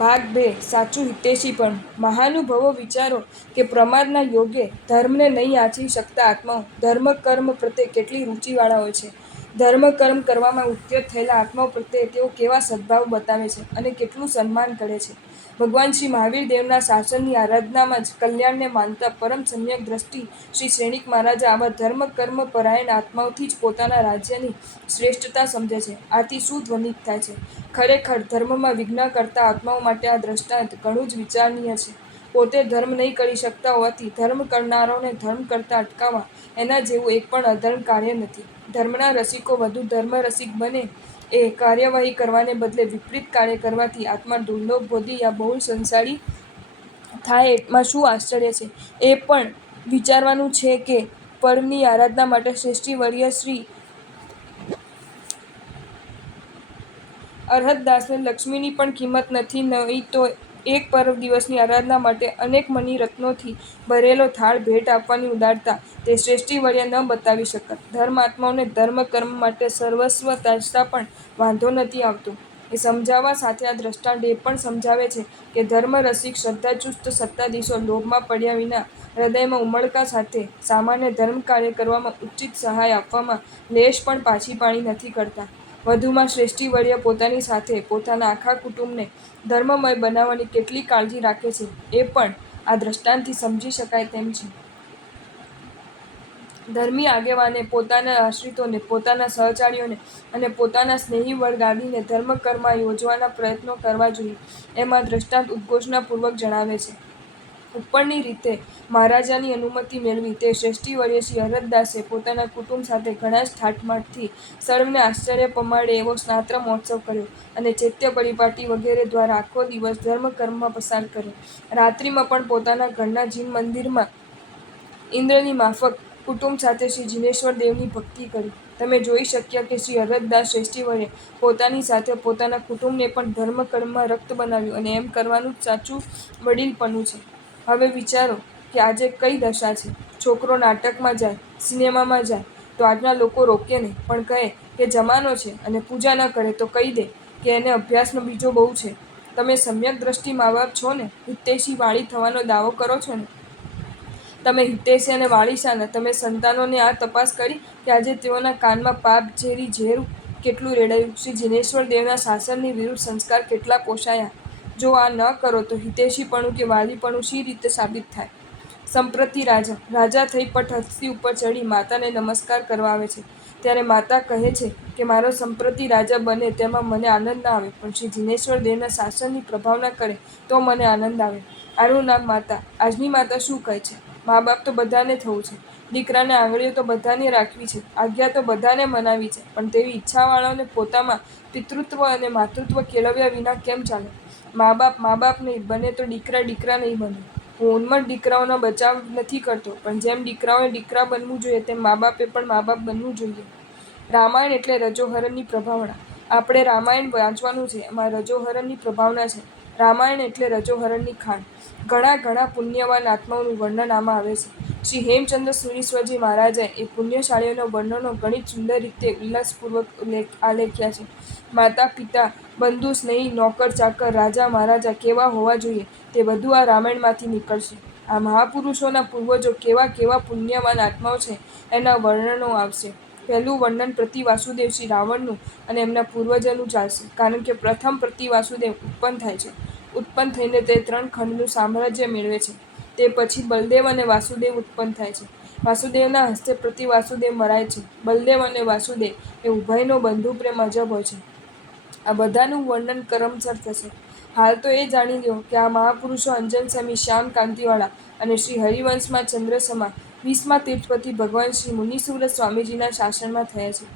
ભાગ 2 સાચું હિતૈષીપણું. મહાનુભાવો વિચારો કે પ્રમાદના યોગે ધર્મને નહીં આચરી શકતા આત્માઓ ધર્મ કર્મ પ્રત્યે કેટલી રૂચિવાળા હોય છે. ધર્મ કર્મ કરવામાં ઉદ્યત થયેલા આત્માઓ પ્રત્યે તેઓ કેવા સદ્ભાવ બતાવે છે અને કેટલું સન્માન કરે છે. ભગવાન શ્રી મહાવીર દેવના શાસનની આરાધનામાં જ કલ્યાણને માનતા પરમ સમ્યક દ્રષ્ટિ શ્રી શ્રેણીક મહારાજા આવા ધર્મ કર્મ પરાયણ આત્માઓથી જ પોતાના રાજ્યની શ્રેષ્ઠતા સમજે છે. આથી શું ધ્વનિત થાય છે? ખરેખર ધર્મમાં વિઘ્ન કરતા આત્માઓ માટે આ દ્રષ્ટાંત ઘણું જ વિચારનીય છે. પોતે ધર્મ નહીં કરી શકતા હોવાથી ધર્મ કરનારાઓને ધર્મ કરતા અટકાવવા એના જેવું એક પણ અધર્મ કાર્ય નથી. ધર્મના રસિકો વધુ ધર્મરસિક બને એ કાર્યવાહી કરવાને બદલે વિપરીત કાર્ય કરવાથી આત્મા દુર્લભ બોધી યા બહુ સંસારી થાય એમાં શું આશ્ચર્ય છે? એ પણ વિચારવાનું છે કે પરની આરાધના માટે શ્રેષ્ઠીવર્ય શ્રી અરહતદાસને લક્ષ્મીની પણ કિંમત નથી, નહીં તો એક પરમ દિવસની આરાધના માટે અનેક મણિ રત્નોથી ભરેલો થાળ ભેટ આપવાની ઉદારતા તે શ્રેષ્ઠીવર્ય ન બતાવી શકત. ધર્મ આત્માઓને ધર્મ કર્મ માટે સર્વસ્વ ત્યજતા પણ વાંધો નથી આવતો. એ સમજાવવા સાથે આ દ્રષ્ટાંત એ પણ સમજાવે છે કે ધર્મરસિક શ્રદ્ધાચુસ્ત સત્તાધીશો લોભમાં પડ્યા વિના હૃદયમાં ઉમળકા સાથે સામાન્ય ધર્મ કાર્ય કરવામાં ઉચિત સહાય આપવામાં લેશ પણ પાછી પાણી નથી કરતા. વધુમાં શ્રેષ્ઠીવર્ય પોતાની સાથે પોતાના આખા કુટુંબને ધર્મમય બનાવવાની કેટલી કાળજી રાખે છે એ પણ આ દ્રષ્ટાંતથી સમજી શકાય તેમ છે. ધર્મી આગેવાને પોતાના આશ્રિતોને, પોતાના સહચારીઓને અને પોતાના સ્નેહી વર્ગ આદિને ધર્મ કર્મ યોજવાના પ્રયત્નો કરવા જોઈએ એમ આ દ્રષ્ટાંત ઉદ્ઘોષણાપૂર્વક જણાવે છે. ઉપરની રીતે મહારાજાની અનુમતિ મેળવી તે શ્રેષ્ઠીવર્ય શ્રી અરહતદાસે પોતાના કુટુંબ સાથે ઘણા જ ઠાઠમાઠથી સર્વને આશ્ચર્ય પમાડે એવો સ્નાત્ર મહોત્સવ કર્યો અને ચૈત્ય પરિપાટી વગેરે દ્વારા આખો દિવસ ધર્મ કર્મમાં પસાર કર્યો. રાત્રિમાં પણ પોતાના ઘરના જીન મંદિરમાં ઇન્દ્રની માફક કુટુંબ સાથે શ્રી જિનેશ્વર દેવની ભક્તિ કરી. તમે જોઈ શક્યા કે શ્રી અરહતદાસ શ્રેષ્ઠીવર્યે પોતાની સાથે પોતાના કુટુંબને પણ ધર્મ કર્મમાં રક્ત બનાવ્યું અને એમ કરવાનું જ સાચું વડીલપણું છે. હવે વિચારો કે આજે કઈ દશા છે? છોકરો નાટકમાં જાય, સિનેમામાં જાય તો આજના લોકો રોકે નહીં, પણ કહે કે જમાનો છે અને પૂજા ન કરે તો કહી દે કે એને અભ્યાસનો બીજો બહુ છે. તમે સમ્યક દ્રષ્ટિ મા બાપ છો ને? હિતૈષી વાળી થવાનો દાવો કરો છો ને? તમે હિતૈષી અને વાળી શાના? તમે સંતાનોને આ તપાસ કરી કે આજે તેઓના કાનમાં પાપ ઝેરી ઝેર કેટલું રેડાયું? શ્રી જિનેશ્વર દેવના શાસનની વિરુદ્ધ સંસ્કાર કેટલા પોષાયા? જો આ ન કરો તો હિતૈષીપણું કે વાલીપણું શી રીતે સાબિત થાય? સંપ્રતિ રાજા થઈ પટ હસ્તી ઉપર ચડી માતાને નમસ્કાર કરવા આવે છે ત્યારે માતા કહે છે કે મારો સંપ્રતિ રાજા બને તેમાં મને આનંદ ના આવે, પણ શ્રી જિનેશ્વર દેવના શાસનની પ્રભાવના કરે તો મને આનંદ આવે. આનું નામ માતા. આજની માતા શું કહે છે? મા બાપ તો બધાને થવું છે, દીકરાને આંગળીઓ તો બધાને રાખવી છે, આજ્ઞા તો બધાને મનાવી છે, પણ તેવી ઈચ્છાવાળાઓને પોતામાં પિતૃત્વ અને માતૃત્વ કેળવ્યા વિના કેમ ચાલે? મા બાપ નહીં બને તો દીકરા નહીં બને. હું ઉન્મત્ત દીકરાઓનો બચાવ નથી કરતો, પણ જેમ દીકરાઓએ દીકરા બનવું જોઈએ તેમ મા બાપે પણ મા બાપ બનવું જોઈએ. રામાયણ એટલે રજોહરણની પ્રભાવના. આપણે રામાયણ વાંચવાનું છે, એમાં રજોહરણની પ્રભાવના છે. રામાયણ એટલે રજોહરણની ખાણ. ઘણા પુણ્યવાન આત્માઓનું વર્ણન આમાં આવે છે. શ્રી હેમચંદ્ર સુરીશ્વરજી મહારાજે એ પુણ્યશાળીઓના વર્ણનો ઘણી જ સુંદર રીતે ઉલ્લાસપૂર્વક આલેખ્યા છે. માતા પિતા, બંધુ સ્નેહી, નોકર ચાકર, રાજા મહારાજા કેવા હોવા જોઈએ તે બધું આ રામાયણમાંથી નીકળશે. આ મહાપુરુષોના પૂર્વજો કેવા પુણ્યવાન આત્માઓ છે એના વર્ણનો આવશે. પહેલું વર્ણન પ્રતિવાસુદેવ શ્રી રાવણનું અને એમના પૂર્વજોનું ચાલશે, કારણ કે પ્રથમ પ્રતિવાસુદેવ ઉત્પન્ન થાય છે. ઉત્પન્ન થઈને તે 3 ખંડનું સામ્રાજ્ય મેળવે છે. તે પછી બલદેવ અને વાસુદેવ ઉત્પન્ન થાય છે. વાસુદેવના હસ્તે પ્રતિવાસુદેવ મરાય છે. બલદેવ અને વાસુદેવ એ ઉભયનો બંધુપ્રેમ અજબ હોય છે. આ બધાનું વર્ણન ક્રમસર થશે. હાલ તો એ જાણી લ્યો કે આ મહાપુરુષો અંજન સમી, શ્યામ કાંતિવાળા અને શ્રી હરિવંશમાં ચંદ્રસમા 20મા તીર્થપતિ ભગવાન શ્રી મુનિસુવ્રત સ્વામીજીના શાસનમાં થયા છે.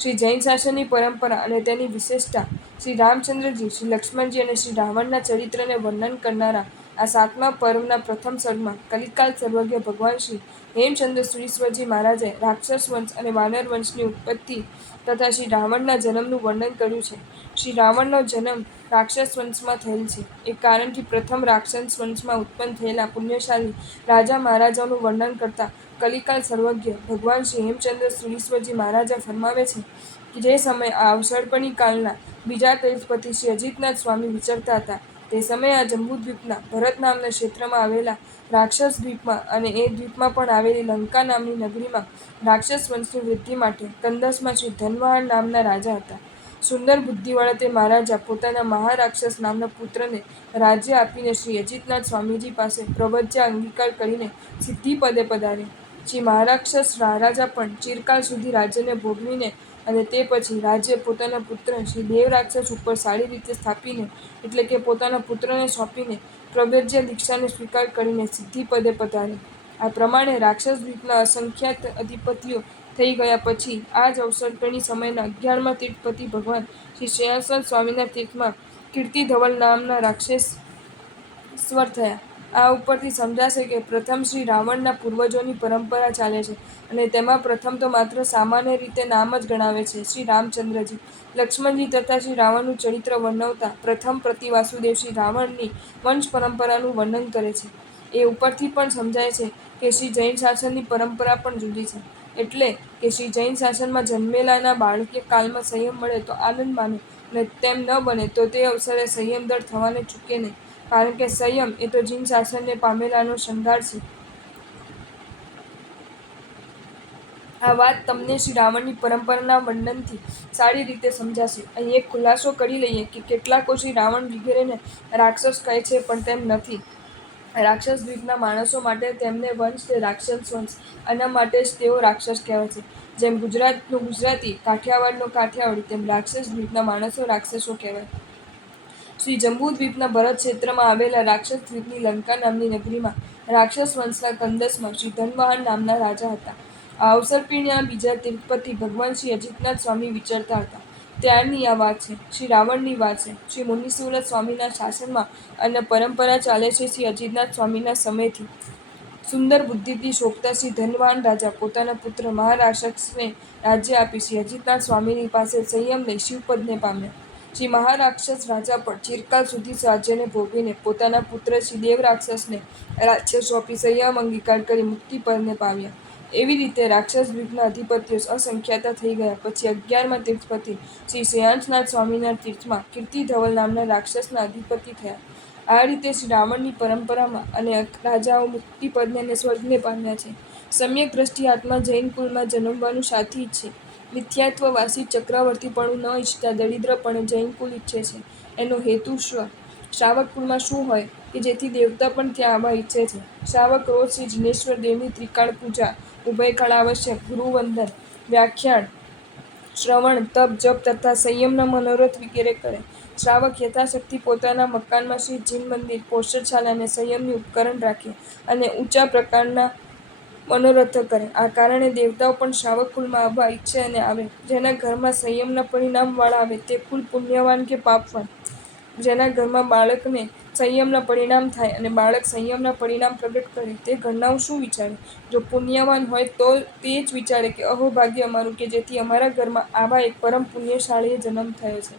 શ્રી જૈન શાસનની પરંપરા અને તેની વિશેષતા, શ્રી રામચંદ્રજી, શ્રી લક્ષ્મણજી અને શ્રી રાવણના ચરિત્રને વર્ણન કરનારા આ 7મા પર્વના પ્રથમ સર્ગમાં કલિકાલ સર્વજ્ઞ ભગવાન શ્રી હેમચંદ્ર સુરીશ્વરજી મહારાજે રાક્ષસ વંશ અને વાનર વંશની ઉત્પત્તિ તથા શ્રી રાવણના જન્મનું વર્ણન કર્યું છે. શ્રી રાવણનો જન્મ રાક્ષસ વંશમાં થયેલ છે. એક કારણથી પ્રથમ રાક્ષસ વંશમાં ઉત્પન્ન થયેલા પુણ્યશાળી રાજા મહારાજાઓનું વર્ણન કરતા કલિકાલ સર્વજ્ઞ ભગવાન શ્રી હેમચંદ્ર સુરીશ્વરજી મહારાજા ફરમાવે છે કે જે સમયે આ અવસર્પણી કાળના બીજા તીર્થપતિ શ્રી અજીતનાથ સ્વામી વિચરતા હતા તે સમયે આ જંબુદ્વીપના ભરત નામના ક્ષેત્રમાં આવેલા રાક્ષસ દ્વીપમાં અને એ દ્વીપમાં પણ આવેલી લંકા નામની નગરીમાં રાક્ષસ વંશની વૃદ્ધિ માટે કંદસમાં શ્રી ધનવાહન નામના રાજા હતા. સુંદર બુદ્ધિવાળા તે મહારાજા પોતાના મહારાક્ષસ નામના પુત્રને રાજ્ય આપીને શ્રી અજીતનાથ સ્વામીજી પાસે પ્રવજ્યા અંગીકાર કરીને સિદ્ધિપદે પધાર્યા. શ્રી મહારાક્ષસ રાજા પણ ચિરકાળ સુધી રાજ્યને ભોગવીને અને તે પછી રાજ્ય પોતાના પુત્ર શ્રી દેવરાક્ષસ ઉપર સારી રીતે સ્થાપીને એટલે કે પોતાના પુત્રને સોંપીને પ્રવ્રજ્ય દીક્ષાને સ્વીકાર કરીને સિદ્ધિપદે પધાર્યા. આ પ્રમાણે રાક્ષસ દ્વીપના અસંખ્યાત અધિપતિઓ થઈ ગયા પછી આ જ અવસર્પિણી સમયના 11મા તીર્થપતિ ભગવાન શ્રી શ્રેયાસનાથ સ્વામીના તીર્થમાં કીર્તિધવલ નામના રાક્ષસેશ્વર થયા. આ ઉપરથી સમજાશે કે પ્રથમ શ્રી રાવણના પૂર્વજોની પરંપરા ચાલે છે અને તેમાં પ્રથમ તો માત્ર સામાન્ય રીતે નામ જ ગણાવે છે શ્રી રામચંદ્રજી, લક્ષ્મણજી તથા શ્રી રાવણનું ચરિત્ર વર્ણવતા પ્રથમ પ્રતિ વાસુદેવ શ્રી રાવણની વંશ પરંપરાનું વર્ણન કરે છે. એ ઉપરથી પણ સમજાય છે કે શ્રી જૈન શાસનની પરંપરા પણ જુદી છે. એટલે કે શ્રી જૈન શાસનમાં જન્મેલાના બાળકીય કાળમાં સંયમ મળે તો આનંદ માને અને તેમ ન બને તો તે અવસરે સંયમદળ થવાને ચૂકે નહીં, કારણ કે સંયમ એ તો જૈન શાસનને પામેલાનો શણગાર છે. આ વાત તમને શ્રી રાવણની પરંપરાના વર્ણનથી સારી રીતે સમજાશે. અહીં એક ખુલાસો કરી લઈએ કે કેટલાકો શ્રી રાવણ વગેરેને રાક્ષસ કહે છે પણ તેમ નથી. રાક્ષસ દ્વીપના માણસો માટે તેમને વંશ તે રાક્ષસ વંશ, આના માટે જ તેઓ રાક્ષસ કહેવાય છે. જેમ ગુજરાતનો ગુજરાતી, કાઠિયાવાડનો કાઠિયાવાડી, તેમ રાક્ષસ દ્વીપના માણસો રાક્ષસો કહેવાય. શ્રી જંબુદ્વીપના ભરત ક્ષેત્રમાં આવેલા રાક્ષસ દ્વીપની લંકા નામની નગરીમાં રાક્ષસ વંશના કંદસમાં શ્રી ધનવાહન નામના રાજા હતા. આ અવસર્પિણીના બીજા તીર્થપતિ ભગવાન શ્રી અજીતનાથ સ્વામી વિચરતા હતા. ત્યારની આ વાત છે. શ્રી રાવણની વાત છે. શ્રી મુનિસુવ્રત સ્વામીના શાસનમાં અને પરંપરા ચાલે છે શ્રી અજીતનાથ સ્વામીના સમયથી. સુંદર બુદ્ધિથી શોભતા શ્રી ધનવાહન રાજા પોતાના પુત્ર મહારાક્ષસને રાજ્ય આપી શ્રી અજીતનાથ સ્વામીની પાસે સંયમ લઈ શિવપદને પામ્યા. શ્રી મહારાક્ષસ રાજા પણ ચિરકાળ સુધી રાજ્યને ભોગવીને પોતાના પુત્ર શ્રી દેવરાક્ષસને રાજ્ય સોંપી સંયમ અંગીકાર કરી મુક્તિપદને પામ્યા. એવી રીતે રાક્ષસ દ્વીપના અધિપતિઓ અસંખ્યાત થઈ ગયા પછી 11મા તીર્થપતિ શ્રી શ્રેયાસનાથ સ્વામીના તીર્થમાં કીર્તિધવલ નામના રાક્ષસના અધિપતિ થયા. આ રીતે શ્રી રાવણની પરંપરામાં અનેક રાજાઓ મુક્તિપદને અને સ્વર્ગને પામ્યા છે. સમ્યક દ્રષ્ટિ આત્મા જૈન કુળમાં જન્મવાનું સાથી ઈચ્છે. મિથ્યાત્વવાસી ચક્રવર્તીપણું ન ઈચ્છતા દરિદ્રપણે જૈન કુળ ઈચ્છે છે. એનો હેતુ શું? શ્રાવક કુળમાં શું હોય કે જેથી દેવતા પણ ત્યાં આવવા ઈચ્છે છે? શ્રાવક રોજ શ્રી જિનેશ્વર દેવની ત્રિકાળ પૂજા, ઉભયકાળ આવશ્યક ગુરુવંદન, વ્યાખ્યાન, શ્રવણ, તપ, જપ તથા સંયમના મનોરથ વગેરે કરે. શ્રાવક યથાશક્તિ પોતાના મકાનમાં શ્રી જીન મંદિર, પોષણશાળા અને સંયમની ઉપકરણ રાખે અને ઊંચા પ્રકારના મનોરથો કરે. આ કારણે દેવતાઓ પણ શ્રાવક કુળમાં આવવા ઈચ્છે અને આવે. જેના ઘરમાં સંયમના પરિણામવાળા આવે તે કુળ પુણ્યવાન કે પાપવાન? જેના ઘરમાં બાળકને સંયમના પરિણામ થાય અને બાળક સંયમના પરિણામ પ્રગટ કરે તે ઘરનાઓ શું વિચારે? જો પુણ્યવાન હોય તો તે જ વિચારે કે અહો ભાગ્ય અમારું કે જેથી અમારા ઘરમાં આવા એક પરમ પુણ્યશાળીએ જન્મ થયો છે.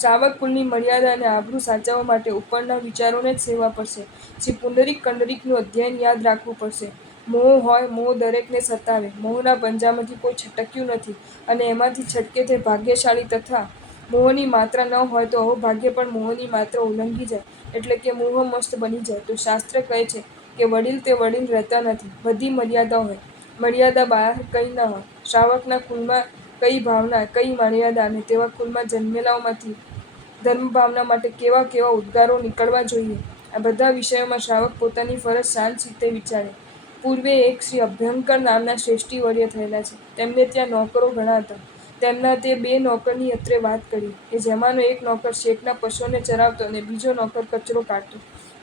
શ્રાવક કુળની મર્યાદા અને આબરૂ સાચવવા માટે ઉપરના વિચારોને જ સેવવા પડશે. શ્રી પુંડરીક કંડરીકનું અધ્યયન યાદ રાખવું પડશે. મોહ હોય, મોહ દરેકને સતાવે. મોહના પંજામાંથી કોઈ છટક્યું નથી અને એમાંથી છટકે તે ભાગ્યશાળી તથા મોહની માત્રા ન હોય તો અહોભાગ્ય પણ મોહની માત્રા ઓળંગી જાય એટલે કે મોહમસ્ત બની જાય તો શાસ્ત્ર કહે છે કે વડીલ તે વડીલ રહેતા નથી. બધી મર્યાદા હોય, મર્યાદા બહાર કંઈ ન હોય. શ્રાવકના કુળમાં કઈ ભાવના, કઈ મર્યાદા અને તેવા કુળમાં જન્મેલાઓમાંથી ધર્મભાવના માટે કેવા કેવા ઉદ્ગારો નીકળવા જોઈએ આ બધા વિષયોમાં શ્રાવક પોતાની ફરજ શાંત ચિત્તે વિચારે. પૂર્વે એક શ્રી અભ્યંકર નામના શ્રેષ્ઠીવર્ય થયેલા છે. તેમને ત્યાં નોકરો ઘણા હતા. તેમના તે 2 નોકરની અત્રે વાત કરી કે જેમાંનો એક નોકર શેઠના પશુઓને ચરાવતો અને બીજો નોકર કચરો કાઢતો.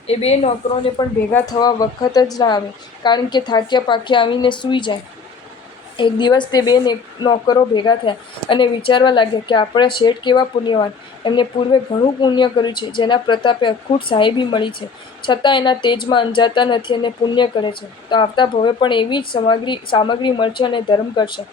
એ 2 નોકરોને પણ ભેગા થવા વખત જ ના આવે, કારણ કે થાક્યા પાક્યા આવીને સૂઈ જાય. એક દિવસ તે 2 નોકરો ભેગા થયા અને વિચારવા લાગ્યા કે આપણા શેઠ કેવા પુણ્યવાન. એમણે પૂર્વે ઘણું પુણ્ય કર્યું છે જેના પ્રતાપે અખૂટ સાહેબી મળી છે, છતાં એના તેજમાં અંજાતા નથી અને પુણ્ય કરે છે. તો આવતા ભવે પણ એવી જ સામગ્રી મળશે અને ધર્મ કરશે.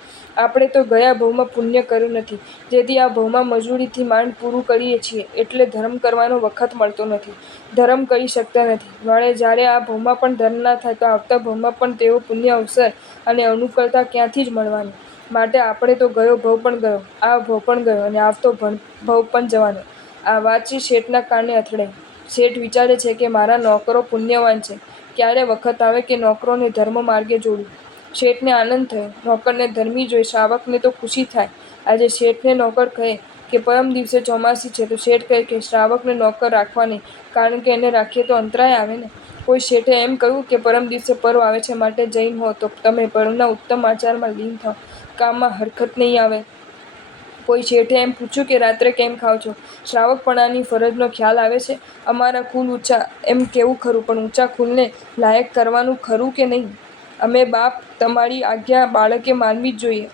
આપણે તો ગયા ભવમાં પુણ્ય કર્યું નથી, જેથી આ ભવમાં મજૂરીથી માંડ પૂરું કરીએ છીએ એટલે ધર્મ કરવાનો વખત મળતો નથી, ધર્મ કરી શકતા નથી. વળે જ્યારે આ ભવમાં પણ ધર્મ ના થાય તો આવતા ભવમાં પણ તેવો પુણ્ય અવસર અને અનુકૂળતા ક્યાંથી જ મળવાની? માટે આપણે તો ગયો ભવ પણ ગયો, આ ભવ પણ ગયો અને આવતો ભવ પણ જવાનો. આ વાત શ્રી શેઠના કાને અથડાઈ. શેઠ વિચારે છે કે મારા નોકરો પુણ્યવાન છે. ક્યારે વખત આવે કે નોકરોને ધર્મ માર્ગે જોડું. શેઠને આનંદ થયો. નોકરને ધર્મી જોઈ શ્રાવકને તો ખુશી થાય. આજે શેઠને નોકર કહે કે પરમ દિવસે ચોમાસી છે તો શેઠ કહે કે શ્રાવકને નોકર રાખવા નહીં, કારણ કે એને રાખીએ તો અંતરાય આવે ને. કોઈ શેઠે એમ કહ્યું કે પરમ દિવસે પર્વ આવે છે, માટે જૈન હો તો તમે પર્વના ઉત્તમ આચારમાં લીન થાઓ, કામમાં હરકત નહીં આવે. કોઈ શેઠે એમ પૂછ્યું કે રાત્રે કેમ ખાઓ છો? શ્રાવકપણાની ફરજનો ખ્યાલ આવે છે. અમારા કુલ ઊંચા એમ કેવું ખરું, પણ ઊંચા કુલને લાયક કરવાનું ખરું કે નહીં? અમે બાપ, તમારી આજ્ઞા બાળકે માનવી જ જોઈએ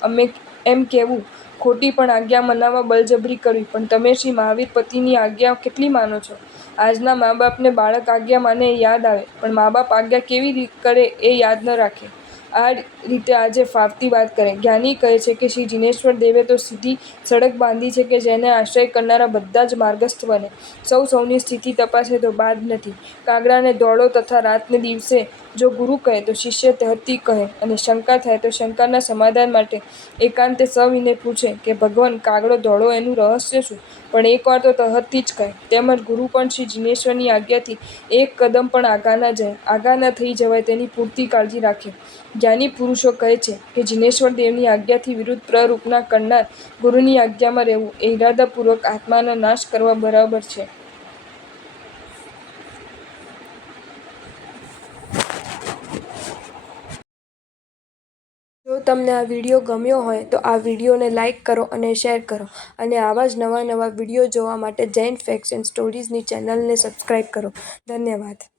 એમ કહેવું ખોટી, પણ આજ્ઞા મનાવવા બળજબરી કરવી. પણ તમે શ્રી મહાવીર પતિની આજ્ઞા કેટલી માનો છો? આજના મા બાપને બાળક આજ્ઞા માને એ યાદ આવે, પણ મા બાપ આજ્ઞા કેવી કરે એ યાદ ન રાખે. આ રીતે આજે ફાવતી વાત કરે. જ્ઞાની કહે છે કે શ્રી જિનેશ્વર દેવે તો સીધી સડક બાંધી છે કે જેને આશ્રય કરનારા બધા જ માર્ગસ્થ બને. સૌની સ્થિતિ તપાસે તો બાદ નથી. કાગડાને દોડો તથા રાતને દિવસે જો ગુરુ કહે તો શિષ્ય તહતી કહે, અને શંકા થાય તો શંકાના સમાધાન માટે એકાંતે સવિનય પૂછે કે ભગવાન, કાગડો દોડો એનું રહસ્ય શું? પણ એકવાર તો તહતી જ કહે. તેમજ ગુરુ પણ શ્રી જિનેશ્વરની આજ્ઞાથી એક કદમ પણ આગા ના જાય, આગા ન થઈ જવાય તેની પૂરતી કાળજી રાખે. જ્ઞાની પુરુષો કહે છે કે જિનેશ્વર દેવની આજ્ઞાથી વિરુદ્ધ પ્રવૃત્તિ કરનાર ગુરુની આજ્ઞામાં રહેવું એ ઇરાદાપૂર્વક આત્માનો નાશ કરવા બરાબર છે. જો તમને આ વિડીયો ગમ્યો હોય તો આ વિડીયોને લાઇક કરો અને શેર કરો, અને આવા જ નવા વિડીયો જોવા માટે જૈન ફેક્ટ્સ એન્ડ સ્ટોરીઝની ચેનલને સબસ્ક્રાઈબ કરો. ધન્યવાદ.